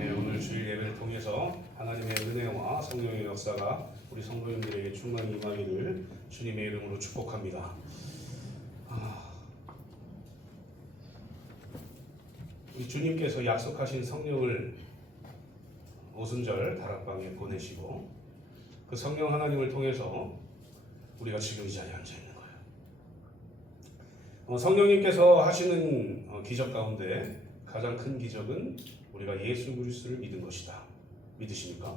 네, 오늘 주일 예배를 통해서 하나님의 은혜와 성령의 역사가 우리 성도님들에게 충만히 임하기를 주님의 이름으로 축복합니다. 우리 주님께서 약속하신 성령을 오순절 다락방에 보내시고 그 성령 하나님을 통해서 우리가 지금 이 자리에 앉아 있는 거예요. 성령님께서 하시는 기적 가운데 가장 큰 기적은 우리가 예수 그리스도를 믿은 것이다. 믿으십니까?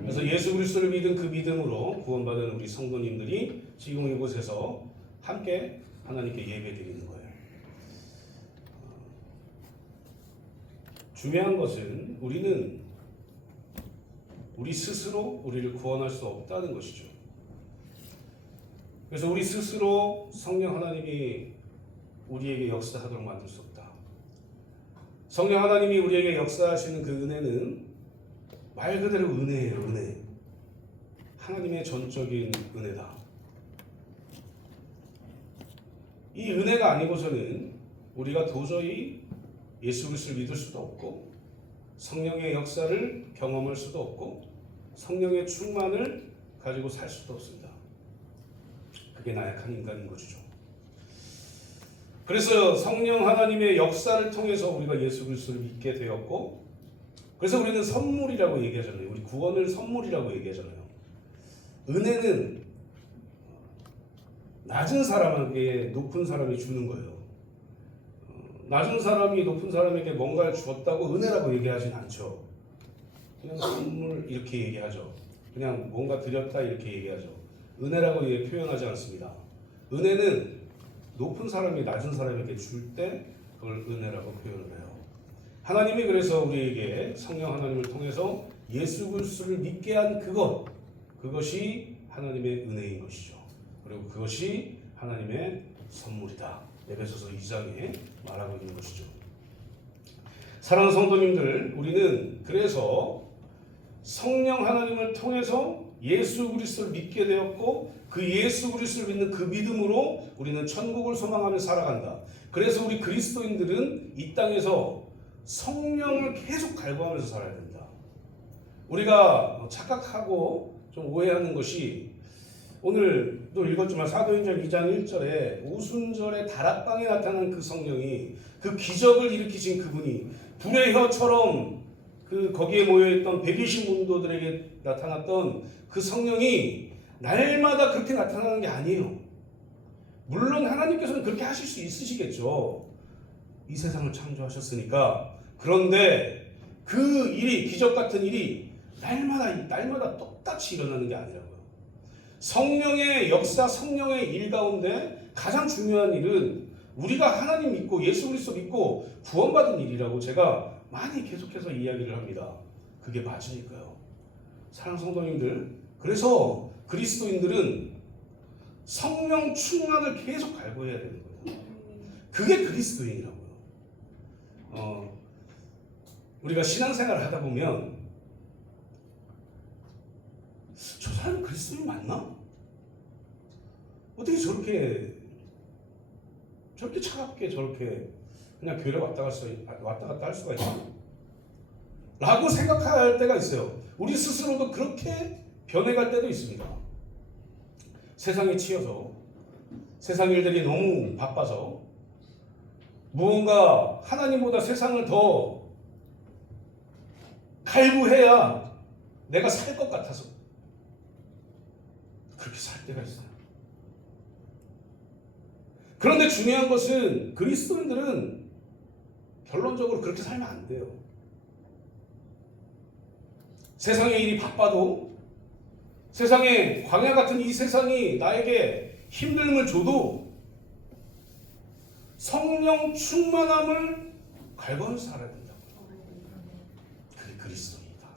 그래서 예수 그리스도를 믿은 그 믿음으로 구원받은 우리 성도님들이 지금 이곳에서 함께 하나님께 예배드리는 거예요. 중요한 것은 우리는 우리 스스로 우리를 구원할 수 없다는 것이죠. 그래서 우리 스스로 성령 하나님이 우리에게 역사하도록 만들 수 없다. 성령 하나님이 우리에게 역사하시는 그 은혜는 말 그대로 은혜예요. 은혜. 하나님의 전적인 은혜다. 이 은혜가 아니고서는 우리가 도저히 예수 그리스도를 믿을 수도 없고 성령의 역사를 경험할 수도 없고 성령의 충만을 가지고 살 수도 없습니다. 그게 나약한 인간인 것이죠. 그래서 성령 하나님의 역사를 통해서 우리가 예수 그리스도를 믿게 되었고, 그래서 우리는 선물이라고 얘기하잖아요. 우리 구원을 선물이라고 얘기하잖아요. 은혜는 낮은 사람에게 높은 사람이 주는 거예요. 낮은 사람이 높은 사람에게 뭔가를 주었다고 은혜라고 얘기하진 않죠. 그냥 선물 이렇게 얘기하죠. 그냥 뭔가 드렸다 이렇게 얘기하죠. 은혜라고 표현하지 않습니다. 은혜는 높은 사람이 낮은 사람에게 줄 때 그걸 은혜라고 표현을 해요. 하나님이 그래서 우리에게 성령 하나님을 통해서 예수 그리스도를 믿게 한 그것이 하나님의 은혜인 것이죠. 그리고 그것이 하나님의 선물이다. 에베소서 2장에 말하고 있는 것이죠. 사랑하는 성도님들, 우리는 그래서 성령 하나님을 통해서 예수 그리스도를 믿게 되었고 그 예수 그리스도를 믿는 그 믿음으로 우리는 천국을 소망하며 살아간다. 그래서 우리 그리스도인들은 이 땅에서 성령을 계속 갈구하면서 살아야 된다. 우리가 착각하고 좀 오해하는 것이 오늘도 읽었지만 사도행전 2장 1절에 오순절에 다락방에 나타난 그 성령이 그 기적을 일으키신 그분이 불의 혀처럼 거기에 모여있던 120문도들에게 나타났던 그 성령이 날마다 그렇게 나타나는 게 아니에요. 물론 하나님께서는 그렇게 하실 수 있으시겠죠. 이 세상을 창조하셨으니까. 그런데 그 일이, 기적 같은 일이 날마다 똑같이 일어나는 게 아니라고요. 성령의 역사, 성령의 일 가운데 가장 중요한 일은 우리가 하나님 믿고 예수 그리스도 믿고 구원받은 일이라고 제가 많이 계속해서 이야기를 합니다. 그게 맞으니까요. 사랑하는 성도님들, 그래서 그리스도인들은 성령 충만을 계속 갈구해야 되는 거예요. 그게 그리스도인이라고요. 우리가 신앙생활을 하다 보면 저 사람이 그리스도인 맞나? 어떻게 저렇게 차갑게 저렇게 그냥 교회를 왔다 갔다 할 수가 있나? 라고 생각할 때가 있어요. 우리 스스로도 그렇게 변해갈 때도 있습니다. 세상에 치여서 세상 일들이 너무 바빠서 무언가 하나님보다 세상을 더 갈구해야 내가 살 것 같아서 그렇게 살 때가 있어요. 그런데 중요한 것은 그리스도인들은 결론적으로 그렇게 살면 안 돼요. 세상의 일이 바빠도 세상에 광야 같은 이 세상이 나에게 힘듦을 줘도 성령 충만함을 갈구하면서 살아야 된다고요. 그게 그리스도입니다.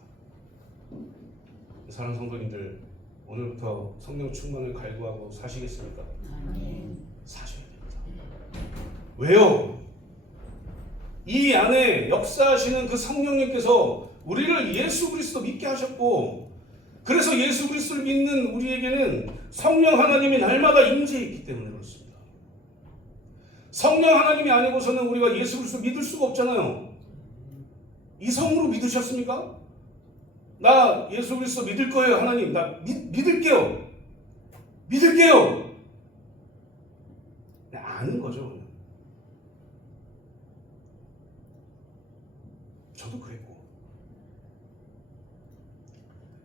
사랑하는 성도님들, 오늘부터 성령 충만을 갈구하고 사시겠습니까? 사셔야 됩니다. 왜요? 이 안에 역사하시는 그 성령님께서 우리를 예수 그리스도 믿게 하셨고, 그래서 예수 그리스도를 믿는 우리에게는 성령 하나님이 날마다 임재해 있기 때문에 그렇습니다. 성령 하나님이 아니고서는 우리가 예수 그리스도 믿을 수가 없잖아요. 이성으로 믿으셨습니까? 나 예수 그리스도 믿을 거예요, 하나님. 나 믿을게요. 믿을게요. 그냥 아는 거죠. 그냥. 저도 그랬고.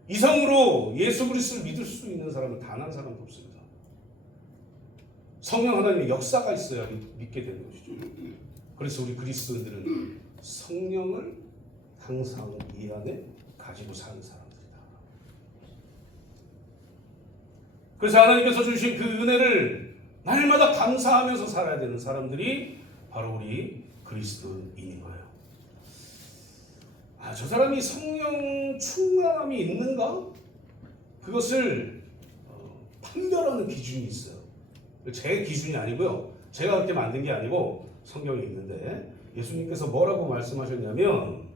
이성으로 예수 그리스도를 믿을 수 있는 사람은 단 한 사람도 없습니다. 성령 하나님의 역사가 있어야 믿게 되는 것이죠. 그래서 우리 그리스도인들은 성령을 항상 이 안에 가지고 사는 사람들이다. 그래서 하나님께서 주신 그 은혜를 날마다 감사하면서 살아야 되는 사람들이 바로 우리 그리스도인인 거예요. 저 사람이 성령 충만함이 있는가? 그것을 판별하는 기준이 있어요. 제 기준이 아니고요. 제가 그렇게 만든 게 아니고 성경에 있는데 예수님께서 뭐라고 말씀하셨냐면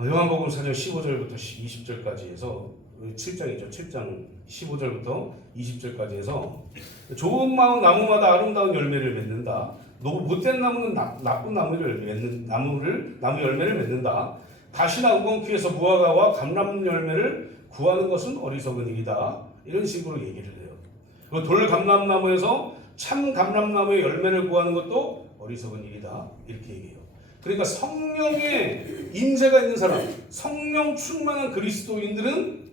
요한복음 4장 15절부터 20절까지 해서 7장이죠. 7장 15절부터 20절까지 해서 좋은 마음 나무마다 아름다운 열매를 맺는다. 못된 나무는 나쁜 나무 열매를 맺는다. 가시나 우건키에서 무화과와 감람 열매를 구하는 것은 어리석은 일이다. 이런 식으로 얘기를 해요. 돌 감람나무에서 참 감람나무의 열매를 구하는 것도 어리석은 일이다. 이렇게 얘기해요. 그러니까 성령의 임재가 있는 사람, 성령 충만한 그리스도인들은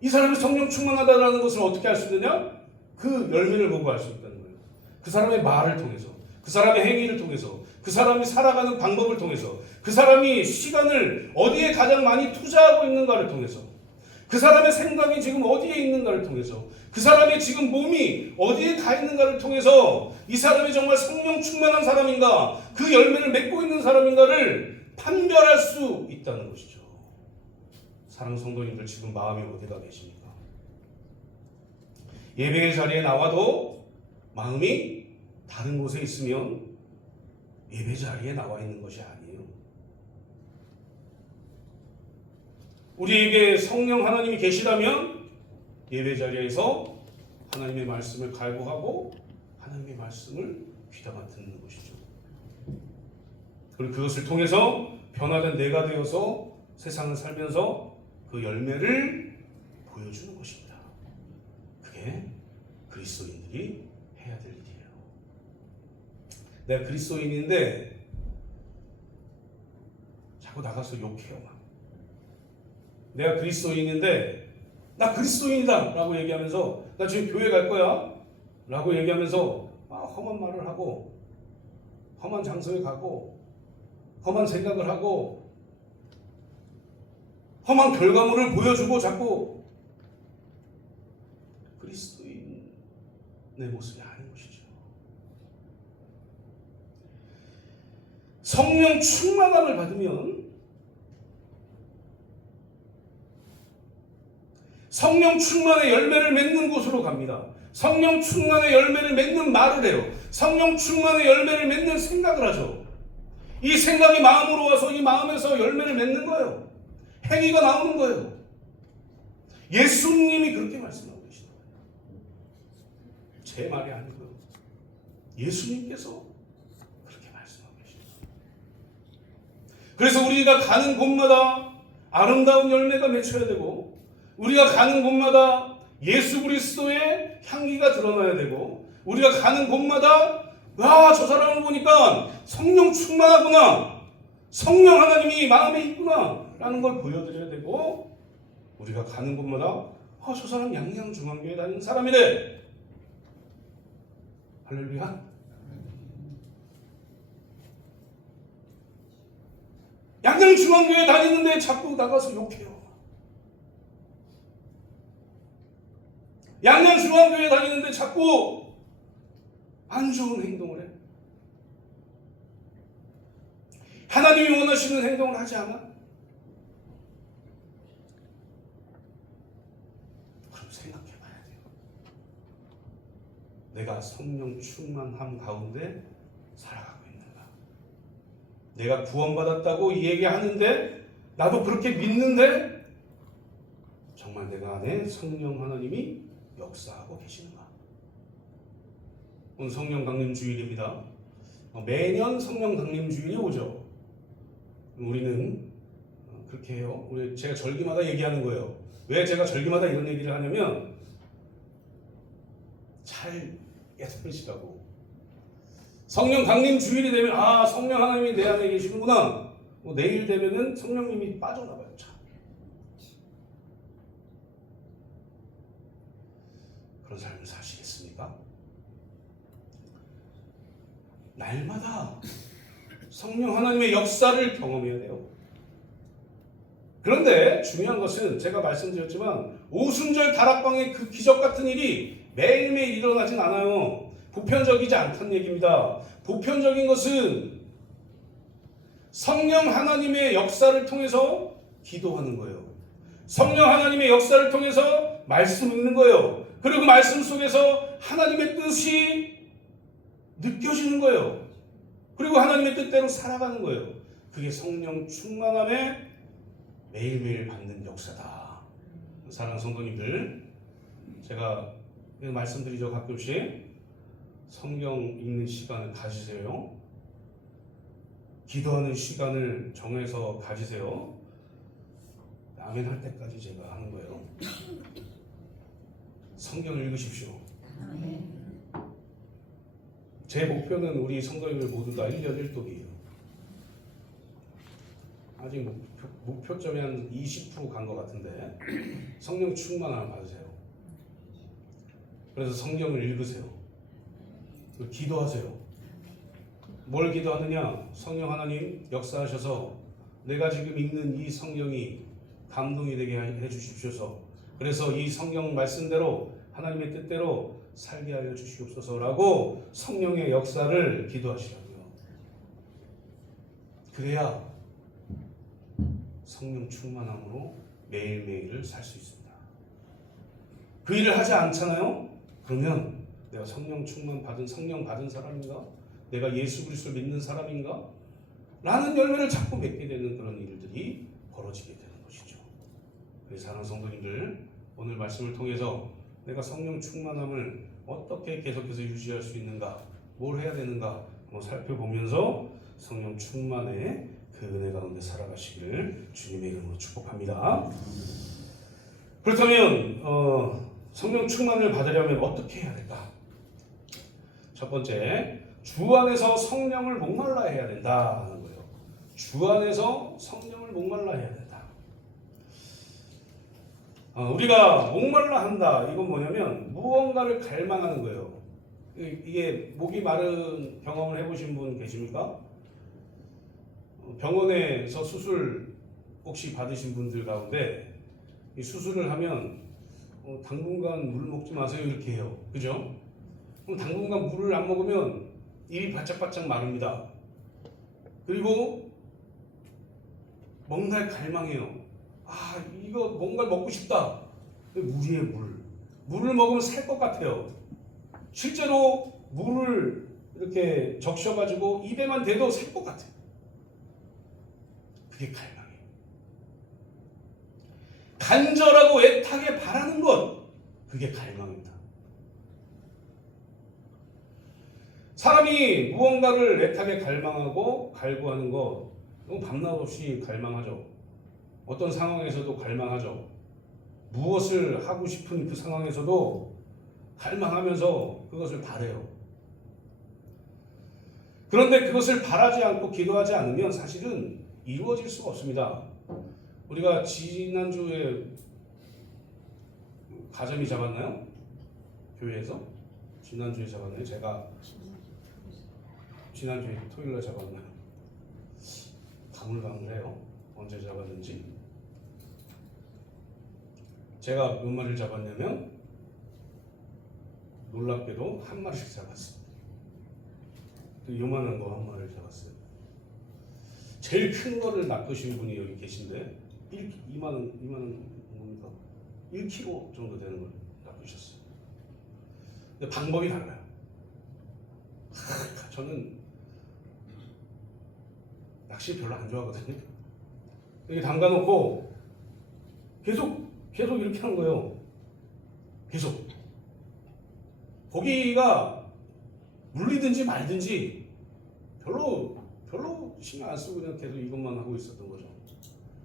이 사람이 성령 충만하다는 것을 어떻게 알 수 있느냐? 그 열매를 보고 알 수 있다는 거예요. 그 사람의 말을 통해서, 그 사람의 행위를 통해서, 그 사람이 살아가는 방법을 통해서, 그 사람이 시간을 어디에 가장 많이 투자하고 있는가를 통해서, 그 사람의 생각이 지금 어디에 있는가를 통해서, 그 사람의 지금 몸이 어디에 가 있는가를 통해서 이 사람이 정말 성령 충만한 사람인가, 그 열매를 맺고 있는 사람인가를 판별할 수 있다는 것이죠. 사랑하는 성도님들, 지금 마음이 어디가 계십니까? 예배의 자리에 나와도 마음이 다른 곳에 있으면 예배 자리에 나와 있는 것이 아니에요. 우리에게 성령 하나님이 계시다면 예배 자리에서 하나님의 말씀을 갈구하고 하나님의 말씀을 귀담아 듣는 것이죠. 그리고 그것을 통해서 변화된 내가 되어서 세상을 살면서 그 열매를 보여주는 것입니다. 그게 그리스도인들이 해야 될 일이에요. 내가 그리스도인인데 자꾸 나가서 욕해요. 막. 내가 그리스도인인데 나 그리스도인이다 라고 얘기하면서 나 지금 교회 갈 거야 라고 얘기하면서 험한 말을 하고 험한 장소에 가고 험한 생각을 하고 험한 결과물을 보여주고 자꾸 그리스도인의 모습이 아닌 것이죠. 성령 충만함을 받으면 성령 충만의 열매를 맺는 곳으로 갑니다. 성령 충만의 열매를 맺는 말을 해요. 성령 충만의 열매를 맺는 생각을 하죠. 이 생각이 마음으로 와서 이 마음에서 열매를 맺는 거예요. 행위가 나오는 거예요. 예수님이 그렇게 말씀하고 계시는 거예요. 제 말이 아니고요. 예수님께서 그렇게 말씀하고 계시는 거예요. 그래서 우리가 가는 곳마다 아름다운 열매가 맺혀야 되고 우리가 가는 곳마다 예수 그리스도의 향기가 드러나야 되고 우리가 가는 곳마다 저 사람을 보니까 성령 충만하구나, 성령 하나님이 마음에 있구나 라는 걸 보여드려야 되고 우리가 가는 곳마다 저 사람 양양중앙교회 다니는 사람이래. 할렐루야. 양양중앙교회 다니는데 자꾸 나가서 욕해요. 양양중앙교회 다니는데 자꾸 안 좋은 행동을 해. 하나님이 원하시는 행동을 하지 않아? 그럼 생각해 봐야 돼요. 내가 성령 충만함 가운데 살아가고 있는가? 내가 구원받았다고 얘기하는데 나도 그렇게 믿는데 정말 내가 안에 성령 하나님이 역사하고 계시는가? 오늘 성령 강림 주일입니다. 매년 성령 강림 주일이 오죠. 우리는 그렇게 해요. 제가 절기마다 얘기하는 거예요. 왜 제가 절기마다 이런 얘기를 하냐면 잘 깨달으시라고. 성령 강림 주일이 되면 성령 하나님이 내 안에 계시는구나. 내일 되면은 성령님이 빠져나가요. 참. 그런 삶을 사시겠습니까? 날마다 성령 하나님의 역사를 경험해야 돼요. 그런데 중요한 것은 제가 말씀드렸지만 오순절 다락방의 그 기적 같은 일이 매일매일 일어나진 않아요. 보편적이지 않다는 얘기입니다. 보편적인 것은 성령 하나님의 역사를 통해서 기도하는 거예요. 성령 하나님의 역사를 통해서 말씀 읽는 거예요. 그리고 말씀 속에서 하나님의 뜻이 느껴지는 거예요. 그리고 하나님의 뜻대로 살아가는 거예요. 그게 성령 충만함의 매일매일 받는 역사다. 사랑하는 성도님들, 제가 말씀드리죠. 가끔씩 성경 읽는 시간을 가지세요. 기도하는 시간을 정해서 가지세요. 아멘 할 때까지 제가 하는 거예요. 성경을 읽으십시오. 제 목표는 우리 성도님들 모두 다 1년 1독이에요. 아직 목표점이 한 20% 간 것 같은데 성령 충만함을 받으세요. 그래서 성경을 읽으세요. 기도하세요. 뭘 기도하느냐? 성령 하나님 역사하셔서 내가 지금 읽는 이 성경이 감동이 되게 해주십시오서. 그래서 이 성경 말씀대로 하나님의 뜻대로 살게 하여 주시옵소서라고 성령의 역사를 기도하시라고요. 그래야 성령 충만함으로 매일매일을 살 수 있습니다. 그 일을 하지 않잖아요? 그러면 내가 성령 받은 사람인가? 내가 예수 그리스도를 믿는 사람인가? 라는 열매를 자꾸 맺게 되는 그런 일들이 벌어지게 되는 것이죠. 그래서 사랑하는 성도님들, 오늘 말씀을 통해서 내가 성령 충만함을 어떻게 계속해서 유지할 수 있는가, 뭘 해야 되는가 한번 살펴보면서 성령 충만의 그 은혜 가운데 살아가시기를 주님의 이름으로 축복합니다. 그렇다면 성령 충만을 받으려면 어떻게 해야 될까? 첫 번째, 주 안에서 성령을 목말라 해야 된다 하는 거예요. 주 안에서 성령을 목말라 해야 된다. 우리가 목말라 한다, 이건 뭐냐면 무언가를 갈망하는 거예요. 이게 목이 마른 경험을 해보신 분 계십니까? 병원에서 수술 혹시 받으신 분들 가운데 이 수술을 하면 당분간 물 먹지 마세요 이렇게 해요. 그죠? 그럼 당분간 물을 안 먹으면 입이 바짝바짝 마릅니다. 그리고 뭔가를 갈망해요. 이거 뭔가를 먹고 싶다. 물이에요, 물. 물을 먹으면 살 것 같아요. 실제로 물을 이렇게 적셔가지고 입에만 대도 살 것 같아요. 그게 갈망이에요. 간절하고 애타게 바라는 것, 그게 갈망입니다. 사람이 무언가를 애타게 갈망하고 갈구하는 것, 밤낮 없이 갈망하죠. 어떤 상황에서도 갈망하죠. 무엇을 하고 싶은 그 상황에서도 갈망하면서 그것을 바래요. 그런데 그것을 바라지 않고 기도하지 않으면 사실은 이루어질 수가 없습니다. 우리가 지난주에 가점이 잡았나요? 교회에서? 지난주에 잡았나요? 제가 지난주에 토요일날 잡았나요? 가물가물해요. 언제 잡았는지. 제가 몇 마리를 잡았냐면 놀랍게도 한 마리씩 잡았어요. 요만한 거 한 마리를 잡았어요. 제일 큰 거를 낚으신 분이 여기 계신데 2만원 뭡니까? 1kg 정도 되는 걸 낚으셨어요. 근데 방법이 달라요. 저는 낚시 별로 안 좋아하거든요. 여기 담가놓고 계속 이렇게 하는 거예요. 계속. 고기가 물리든지 말든지 별로 별로 신경 안 쓰고 그냥 계속 이것만 하고 있었던 거죠.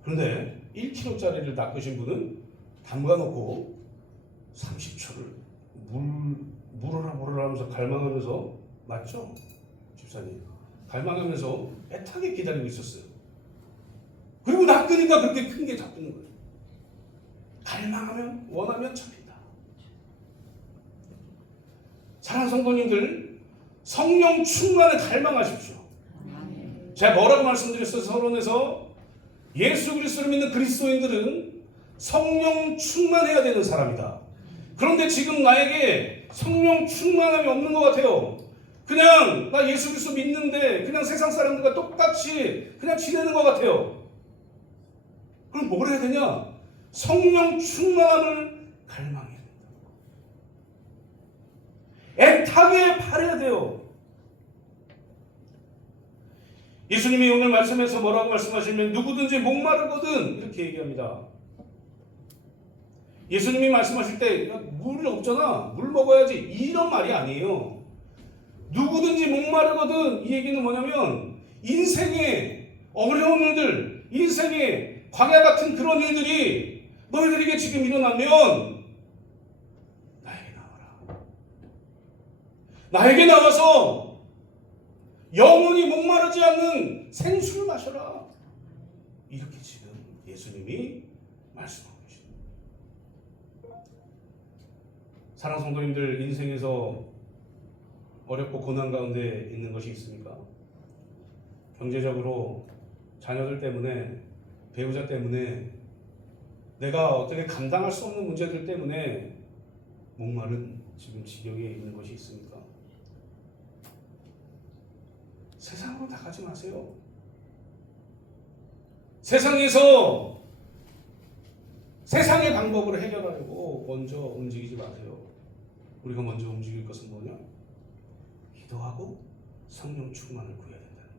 그런데 1kg짜리를 낚으신 분은 담가놓고 30초를 물어라 하면서 갈망하면서, 맞죠? 집사님 갈망하면서 애타게 기다리고 있었어요. 그리고 낚으니까 그렇게 큰 게 잡히는 거예요. 갈망하면 원하면 잡힌다. 사랑하는 성도님들, 성령 충만을 갈망하십시오. 제가 뭐라고 말씀드렸어요? 서론에서 예수 그리스도를 믿는 그리스도인들은 성령 충만해야 되는 사람이다. 그런데 지금 나에게 성령 충만함이 없는 것 같아요. 그냥 나 예수 그리스도 믿는데 그냥 세상 사람들과 똑같이 그냥 지내는 것 같아요. 그럼 뭘 해야 되냐? 성령 충만함을 갈망해야 된다. 애타게 바라야 돼요. 예수님이 오늘 말씀에서 뭐라고 말씀하시면 누구든지 목마르거든 이렇게 얘기합니다. 예수님이 말씀하실 때 물이 없잖아, 물 먹어야지, 이런 말이 아니에요. 누구든지 목마르거든, 이 얘기는 뭐냐면 인생의 어려운 일들, 인생의 광야 같은 그런 일들이 너희들에게 지금 일어나면 나에게 나와라. 나에게 나와서 영원히 목마르지 않는 생수를 마셔라. 이렇게 지금 예수님이 말씀하고 계십니다. 사랑하는 성도님들, 인생에서 어렵고 고난 가운데 있는 것이 있습니까? 경제적으로 자녀들 때문에, 배우자 때문에, 내가 어떻게 감당할 수 없는 문제들 때문에 목마른 지금 지경에 있는 것이 있습니까? 세상으로 나가지 마세요. 세상에서 세상의 방법으로 해결하려고 먼저 움직이지 마세요. 우리가 먼저 움직일 것은 뭐냐? 기도하고 성령 충만을 구해야 된다는 거예요.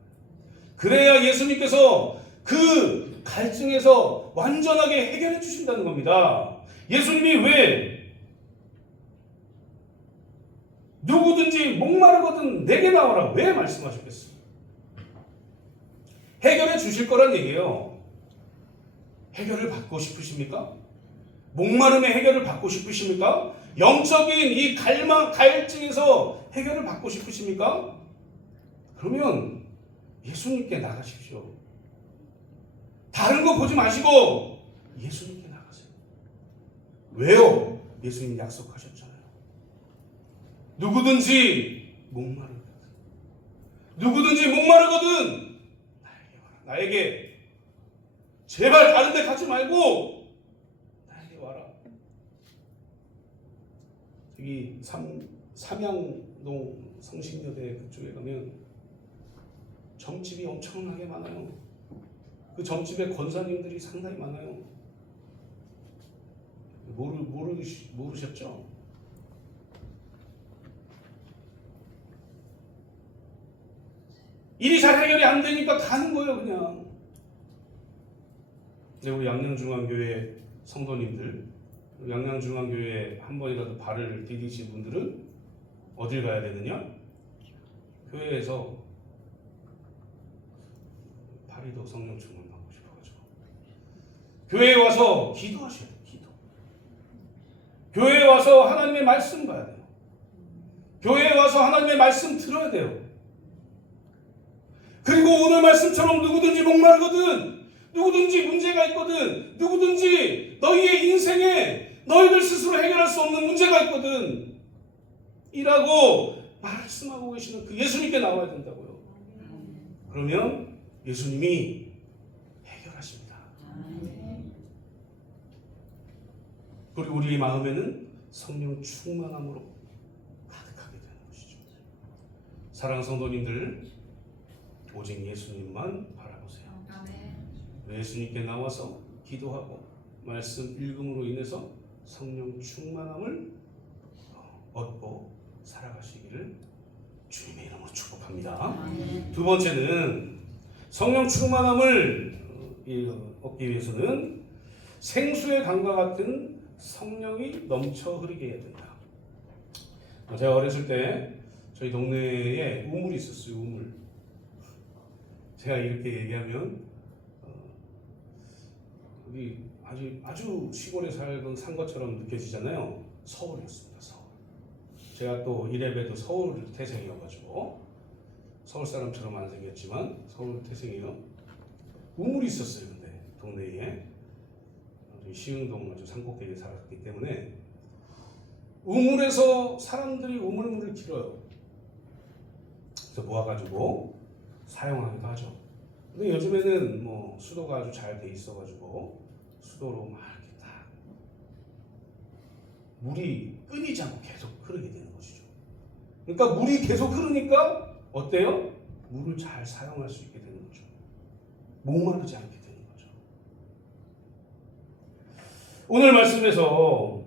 그래야 예수님께서 그 갈증에서 완전하게 해결해 주신다는 겁니다. 예수님이 왜 누구든지 목마르거든 내게 나오라 왜 말씀하셨겠어요? 해결해 주실 거란 얘기예요. 해결을 받고 싶으십니까? 목마름의 해결을 받고 싶으십니까? 영적인 이 갈증에서 해결을 받고 싶으십니까? 그러면 예수님께 나가십시오. 다른 거 보지 마시고 예수님께 나가세요. 왜요? 예수님 약속하셨잖아요. 누구든지 목마르거든, 누구든지 목마르거든 나에게 와라. 나에게, 제발 다른 데 가지 말고 나에게 와라. 여기 삼양동 성신여대 그쪽에 가면 점집이 엄청나게 많아요. 그 점집에 권사님들이 상당히 많아요. 모르셨죠? 일이 잘 해결이 안 되니까 가는 거예요, 그냥. 네, 우리 양양중앙교회 성도님들, 양양중앙교회 한 번이라도 발을 디디신 분들은 어딜 가야 되느냐? 교회에서 파리도 성령 충만 받고 싶어가지고 교회에 와서 기도하셔야 돼요. 기도. 교회에 와서 하나님의 말씀 봐야 돼요. 교회에 와서 하나님의 말씀 들어야 돼요. 그리고 오늘 말씀처럼 누구든지 목마르거든, 누구든지 문제가 있거든, 누구든지 너희의 인생에 너희들 스스로 해결할 수 없는 문제가 있거든 이라고 말씀하고 계시는 그 예수님께 나와야 된다고요. 그러면 예수님이 해결하십니다. 그리고 우리의 마음에는 성령 충만함으로 가득하게 되는 것이죠. 사랑하는 성도님들, 오직 예수님만 바라보세요. 예수님께 나와서 기도하고 말씀 읽음으로 인해서 성령 충만함을 얻고 살아가시기를 주님의 이름으로 축복합니다. 두 번째는 성령 충만함을 얻기 위해서는 생수의 강과 같은 성령이 넘쳐 흐르게 해야 된다. 제가 어렸을 때 저희 동네에 우물이 있었어요. 우물. 제가 이렇게 얘기하면 우리 아주 시골에 살던 산 것처럼 느껴지잖아요. 서울이었습니다. 서울. 제가 또 이래봬도 서울 태생이어가지고 서울 사람처럼 안 생겼지만 서울 태생이요. 우물이 있었어요. 근데 동네에 시흥동 아주 산꼭대기에 살았기 때문에 우물에서 사람들이 우물물을 길어요. 그래서 모아가지고 사용하기도 하죠. 근데 요즘에는 뭐 수도가 아주 잘 돼 있어가지고 수도로 막 이렇게 딱 물이 끊이지 않고 계속 흐르게 되는 것이죠. 그러니까 물이 계속 흐르니까 어때요? 물을 잘 사용할 수 있게 되는 거죠. 목마르지 않게 되는 거죠. 오늘 말씀에서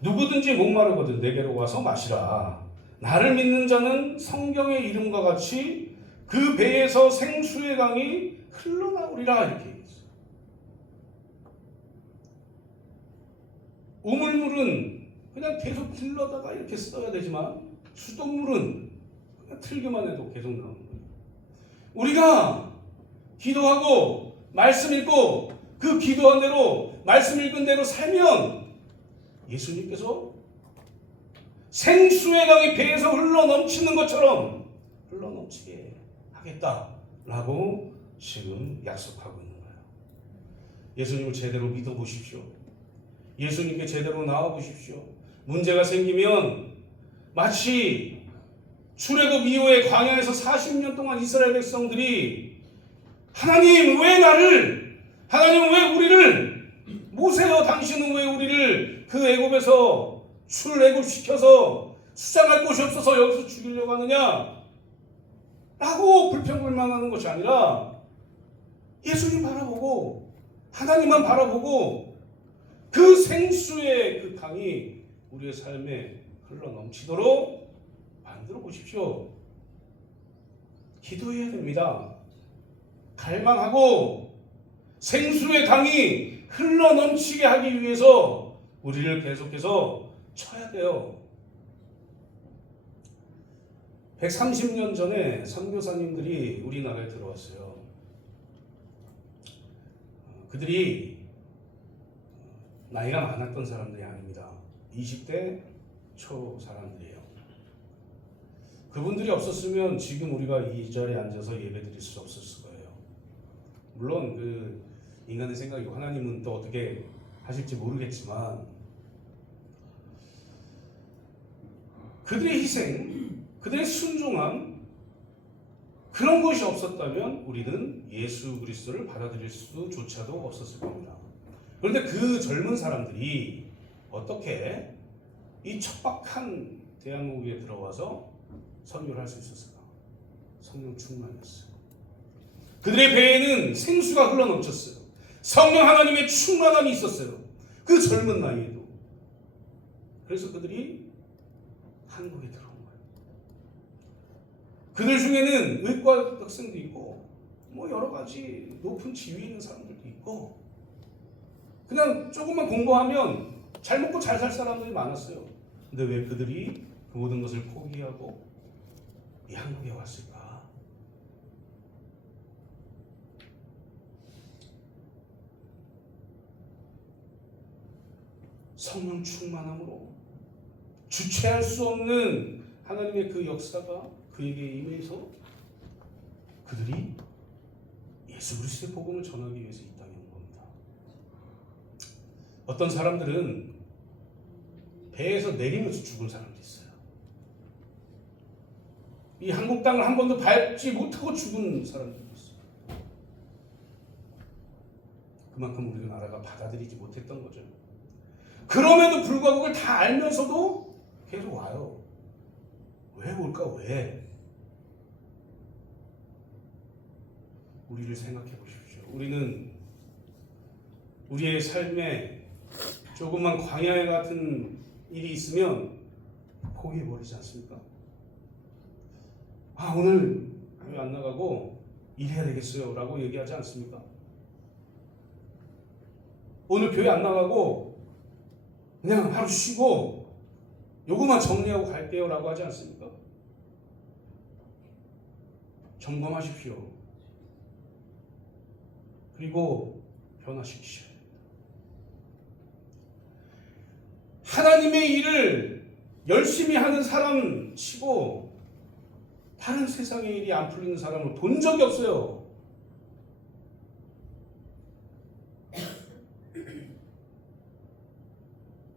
누구든지 목마르거든 내게로 와서 마시라. 나를 믿는 자는 성경의 이름과 같이 그 배에서 생수의 강이 흘러나오리라 이렇게 얘기했어요. 우물물은 그냥 계속 길러다가 이렇게 써야 되지만 수돗물은 그냥 틀기만 해도 계속 나오는 거예요. 우리가 기도하고 말씀 읽고 그 기도한 대로 말씀 읽은 대로 살면 예수님께서 생수의 강이 배에서 흘러넘치는 것처럼 흘러넘치게 하겠다라고 지금 약속하고 있는 거예요. 예수님을 제대로 믿어보십시오. 예수님께 제대로 나와보십시오. 문제가 생기면 마치 출애굽 이후에 광야에서 40년 동안 이스라엘 백성들이 하나님 왜 우리를 모세여 당신은 왜 우리를 그 애굽에서 출애굽시켜서 수장할 곳이 없어서 여기서 죽이려고 하느냐 라고 불평불만하는 것이 아니라 예수님 바라보고 하나님만 바라보고 그 생수의 그 강이 우리의 삶에 흘러넘치도록 만들어 보십시오. 기도해야 됩니다. 갈망하고 생수의 강이 흘러넘치게 하기 위해서 우리를 계속해서 쳐야 돼요. 130년 전에 선교사님들이 우리나라에 들어왔어요. 그들이 나이가 많았던 사람들이 아닙니다. 20대 초 사람들이에요. 그분들이 없었으면 지금 우리가 이 자리에 앉아서 예배드릴 수 없었을 거예요. 물론 그 인간의 생각이고 하나님은 또 어떻게 하실지 모르겠지만 그들의 희생, 그들의 순종함 그런 것이 없었다면 우리는 예수 그리스도를 받아들일 수조차도 없었을 겁니다. 그런데 그 젊은 사람들이 어떻게 이 척박한 대한민국에 들어와서 선교를 할 수 있었을까? 성령 충만이었어요. 그들의 배에는 생수가 흘러넘쳤어요. 성령 하나님의 충만함이 있었어요. 그 젊은 나이에도. 그래서 그들이 한국에 들어온 거예요. 그들 중에는 의과 학생도 있고 뭐 여러 가지 높은 지위에 있는 사람들도 있고 그냥 조금만 공부하면 잘 먹고 잘 살 사람들이 많았어요. 근데 왜 그들이 그 모든 것을 포기하고 이 한국에 왔을까? 성령 충만함으로 주체할 수 없는 하나님의 그 역사가 그에게 임해서 그들이 예수 그리스도의 복음을 전하기 위해서 이 땅에 온 겁니다. 어떤 사람들은 배에서 내리면서 죽은 사람도 있어요. 이 한국 땅을 한 번도 밟지 못하고 죽은 사람들도 있어요. 그만큼 우리나라가 받아들이지 못했던 거죠. 그럼에도 불구하고 그걸 다 알면서도 계속 와요. 왜 올까? 왜? 우리를 생각해 보십시오. 우리는 우리의 삶에 조금만 광야 같은 일이 있으면 포기해버리지 않습니까? 아, 오늘 왜 안 나가고 일해야 되겠어요 라고 얘기하지 않습니까? 오늘 교회 안 나가고 그냥 하루 쉬고 요거만 정리하고 갈게요 라고 하지 않습니까? 점검하십시오. 그리고 변화시키셔야 됩니다. 하나님의 일을 열심히 하는 사람 치고 다른 세상의 일이 안 풀리는 사람을 본 적이 없어요.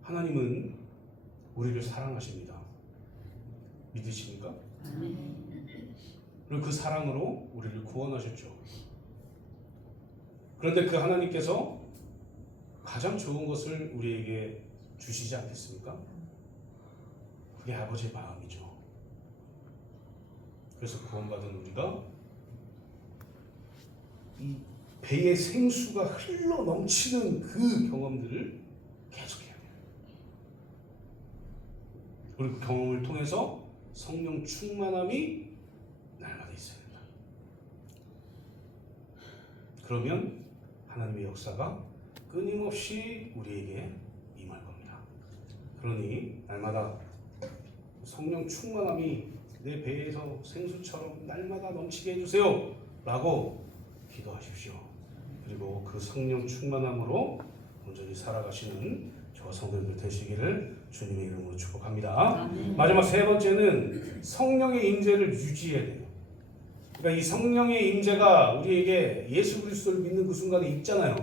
하나님은 우리를 사랑하십니다. 믿으십니까? 그리고 그 사랑으로 우리를 구원하셨죠. 그런데 그 하나님께서 가장 좋은 것을 우리에게 주시지 않겠습니까? 그게 아버지의 마음이죠. 그래서 구원받은 우리가 이 배의 생수가 흘러 넘치는 그 경험들을 계속해야 돼요. 그리고 그 경험을 통해서 성령 충만함이 날마다 있어야 된다. 그러면 하나님의 역사가 끊임없이 우리에게 임할 겁니다. 그러니 날마다 성령 충만함이 내 배에서 생수처럼 날마다 넘치게 해주세요 라고 기도하십시오. 그리고 그 성령 충만함으로 온전히 살아가시는 저와 성도님들 되시기를 주님의 이름으로 축복합니다. 마지막 세 번째는 성령의 임재를 유지해야 돼요. 그러니까 이 성령의 임재가 우리에게 예수 그리스도를 믿는 그 순간에 있잖아요.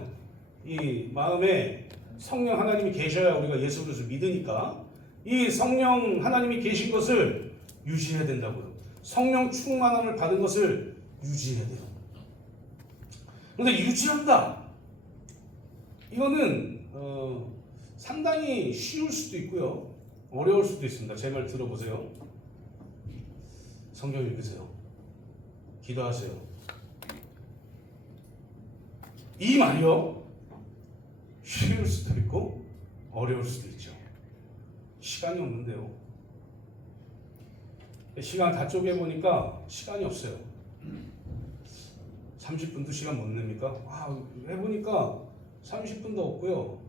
이 마음에 성령 하나님이 계셔야 우리가 예수 그리스도를 믿으니까 이 성령 하나님이 계신 것을 유지해야 된다고요. 성령 충만함을 받은 것을 유지해야 돼요. 그런데 유지한다. 이거는 상당히 쉬울 수도 있고요. 어려울 수도 있습니다. 제 말 들어보세요. 성경 읽으세요. 기도하세요. 이 말이요. 쉬울 수도 있고 어려울 수도 있죠. 시간이 없는데요. 시간 다 쪼개보니까 시간이 없어요. 30분도 시간 못 냅니까? 해보니까 30분도 없고요.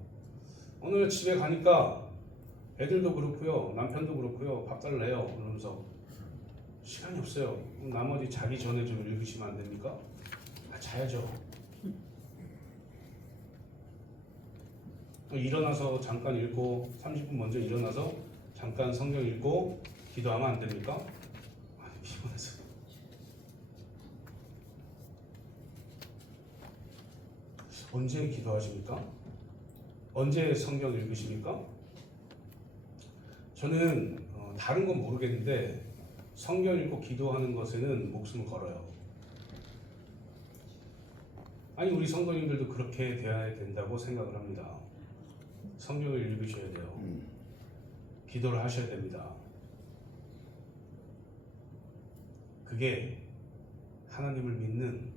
오늘 집에 가니까 애들도 그렇고요. 남편도 그렇고요. 밥 달래요. 그러면서 시간이 없어요. 나머지 자기 전에 좀 읽으시면 안 됩니까? 자야죠. 일어나서 잠깐 읽고 30분 먼저 일어나서 잠깐 성경 읽고 기도하면 안 됩니까? 피곤해서. 언제 기도하십니까? 언제 성경 읽으십니까? 저는 다른 건 모르겠는데 성경 읽고 기도하는 것에는 목숨을 걸어요. 아니 우리 성도님들도 그렇게 되어야 된다고 생각을 합니다. 성경을 읽으셔야 돼요. 기도를 하셔야 됩니다. 그게 하나님을 믿는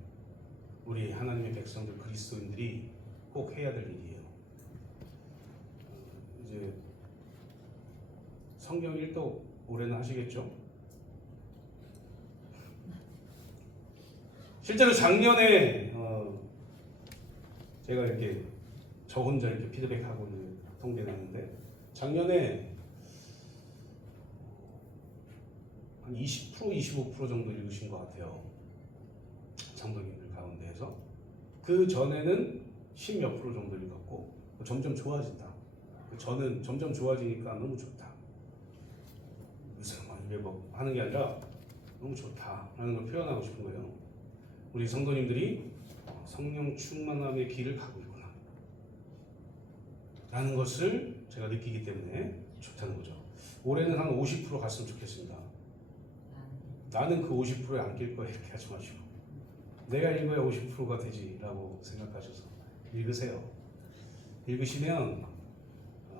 우리 하나님의 백성들 그리스도인들이 꼭 해야 될 일이에요. 이제 성경 읽도 올해는 하시겠죠? 실제로 작년에 제가 이렇게 저 혼자 이렇게 피드백하고 통계났는데 작년에 한 20%, 25% 정도 읽으신 것 같아요. 성도님들 가운데에서. 그 전에는 10몇 프로 정도 읽었고 점점 좋아진다. 저는 점점 좋아지니까 너무 좋다. 요새 막 이게 뭐 하는 게 아니라 너무 좋다라는 걸 표현하고 싶은 거예요. 우리 성도님들이 성령 충만함의 길을 가고 있구나 라는 것을 제가 느끼기 때문에 좋다는 거죠. 올해는 한 50% 갔으면 좋겠습니다. 나는 그 50%에 안 낄 거야 이렇게 하지 마시고 내가 읽어야 50%가 되지라고 생각하셔서 읽으세요. 읽으시면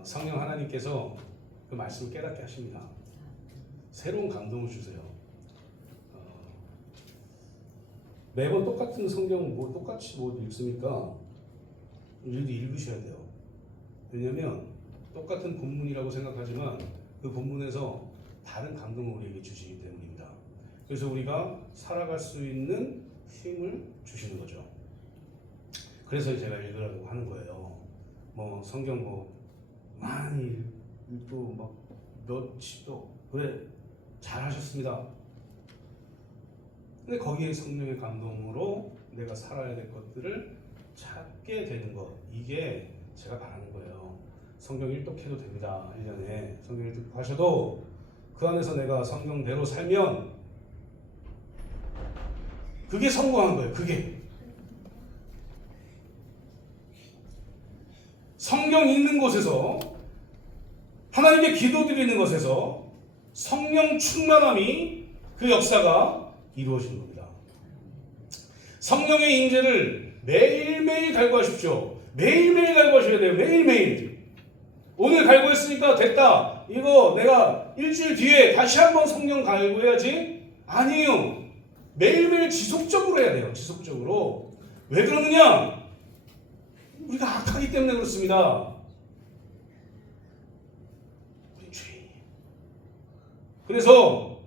성령 하나님께서 그 말씀을 깨닫게 하십니다. 새로운 감동을 주세요. 매번 똑같은 성경 똑같이 읽습니까? 읽으셔야 돼요. 왜냐하면 똑같은 본문이라고 생각하지만 그 본문에서 다른 감동을 우리에게 주시기 때문입니다. 그래서 우리가 살아갈 수 있는 힘을 주시는 거죠. 그래서 제가 읽으라고 하는 거예요. 성경 많이 읽고 몇십도 그래 잘하셨습니다. 근데 거기에 성령의 감동으로 내가 살아야 될 것들을 찾게 되는 것, 이게 제가 바라는 거예요. 성경 1독해도 됩니다. 1년에 성경 1독 하셔도 그 안에서 내가 성경대로 살면 그게 성공한 거예요. 그게 성경 읽는 곳에서, 하나님께 기도드리는 것에서 성령 충만함이, 그 역사가 이루어지는 겁니다. 성령의 인재를 매일매일 갈구하십시오. 매일매일 갈구하셔야 돼요. 매일매일. 오늘 갈구했으니까 됐다, 이거 내가 일주일 뒤에 다시 한번 성령 갈구해야지? 아니에요. 매일매일 지속적으로 해야 돼요. 지속적으로. 왜 그러느냐? 우리가 악하기 때문에 그렇습니다. 우리 죄인이에요. 그래서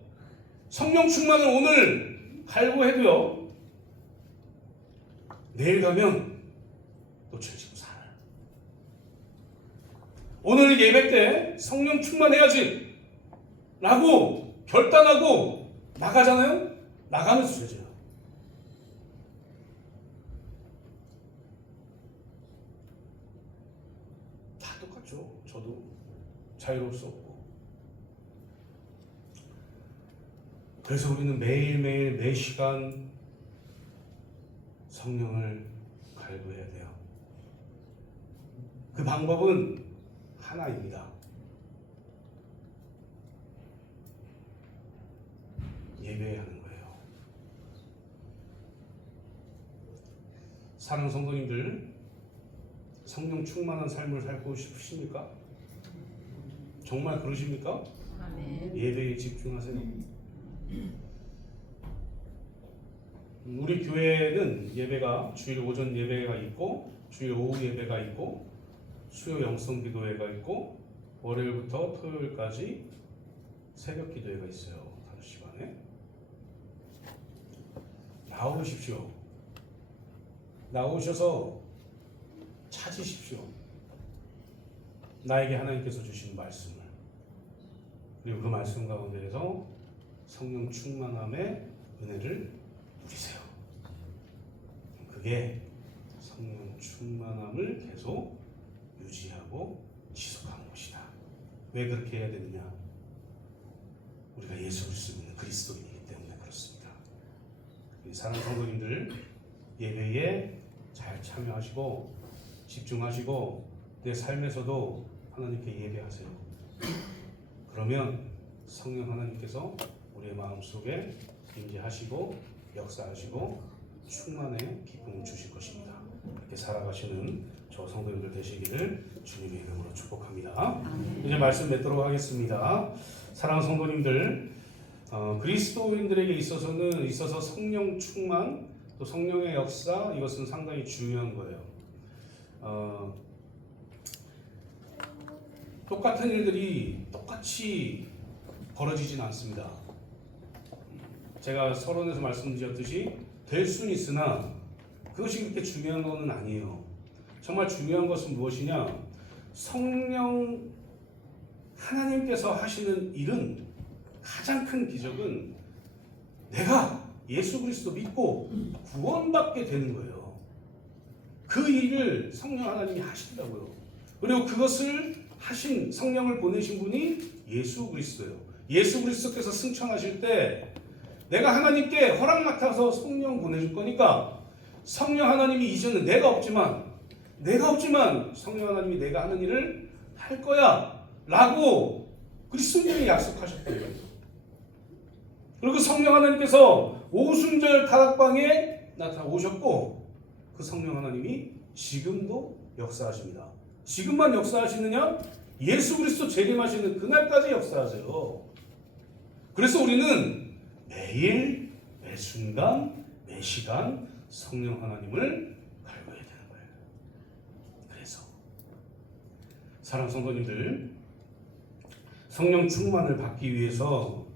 성령 충만을 오늘 갈구해도요, 내일 가면 또 죄지고 살아요. 오늘 예배 때 성령 충만해야지 라고 결단하고 나가잖아요. 나가면서 죄져요. 다 똑같죠. 저도 자유로울 수 없고. 그래서 우리는 매일매일 매시간 성령을 갈구해야 돼요. 그 방법은 하나입니다. 예배하는 거예요. 사랑하는 성도님들, 성령 충만한 삶을 살고 싶으십니까? 정말 그러십니까? 아멘. 예배에 집중하세요. 우리 교회는 예배가 주일 오전 예배가 있고, 주일 오후 예배가 있고, 수요 영성 기도회가 있고, 월요일부터 토요일까지 새벽 기도회가 있어요. 5시 반에. 나오십시오. 나오셔서 찾으십시오. 나에게 하나님께서 주신 말씀을. 그리고 그 말씀 가운데에서 성령 충만함의 은혜를 누리세요. 그게 성령 충만함을 계속 유지하고 지속하는 것이다. 왜 그렇게 해야 되느냐? 우리가 예수 그리스도 믿는 그리스도인이기 때문에 그렇습니다. 사랑하는 성도님들, 예배에 잘 참여하시고 집중하시고 내 삶에서도 하나님께 예배하세요. 그러면 성령 하나님께서 우리의 마음속에 임재하시고 역사하시고 충만의 기쁨을 주실 것입니다. 이렇게 살아가시는 저 성도님들 되시기를 주님의 이름으로 축복합니다. 이제 말씀 맺도록 하겠습니다. 사랑하는 성도님들, 그리스도인들에게 있어서 성령 충만, 또 성령의 역사, 이것은 상당히 중요한 거예요. 똑같은 일들이 똑같이 벌어지진 않습니다. 제가 서론에서 말씀드렸듯이 될 수는 있으나 그것이 그렇게 중요한 것은 아니에요. 정말 중요한 것은 무엇이냐? 성령 하나님께서 하시는 일은, 가장 큰 기적은 내가 예수 그리스도 믿고 구원받게 되는 거예요. 그 일을 성령 하나님이 하시더라고요. 그리고 그것을 하신, 성령을 보내신 분이 예수 그리스도예요. 예수 그리스도께서 승천하실 때 내가 하나님께 허락 맡아서 성령 보내줄 거니까, 성령 하나님이 이제는 내가 없지만 성령 하나님이 내가 하는 일을 할 거야 라고 그리스도님이 약속하셨던 거예요. 그리고 성령 하나님께서 오순절 다락방에 나타오셨고, 그 성령 하나님이 지금도 역사하십니다. 지금만 역사하시느냐? 예수 그리스도 재림하시는 그날까지 역사하세요. 그래서 우리는 매일, 매 순간, 매 시간 성령 하나님을 갈구해야 되는 거예요. 그래서 사랑하는 성도님들, 성령 충만을 받기 위해서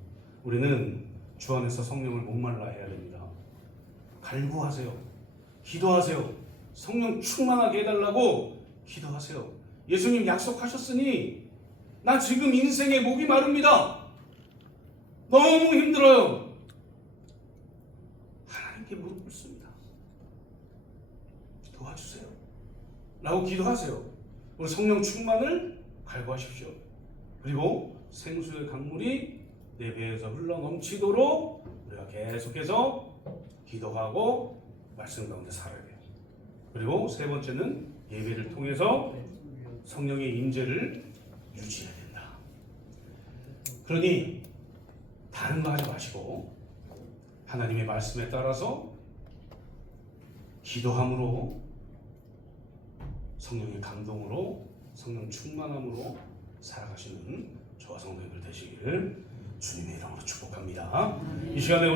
우리는 주 안에서 성령을 목말라 해야 됩니다. 갈구하세요. 기도하세요. 성령 충만하게 해달라고 기도하세요. 예수님 약속하셨으니 나 지금 인생의 목이 마릅니다. 너무 힘들어요. 도와주세요 라고 기도하세요. 우리 성령 충만을 갈구하십시오. 그리고 생수의 강물이 내 배에서 흘러 넘치도록 우리가 계속해서 기도하고 말씀 가운데 살아야 돼요. 그리고 세 번째는 예배를 통해서 성령의 임재를 유지해야 된다. 그러니 다른 거 하지 마시고 하나님의 말씀에 따라서 기도함으로, 성령의 감동으로, 성령 충만함으로 살아가시는 저와 성도님들 되시기를 주님의 이름으로 축복합니다. 이 시간에 우리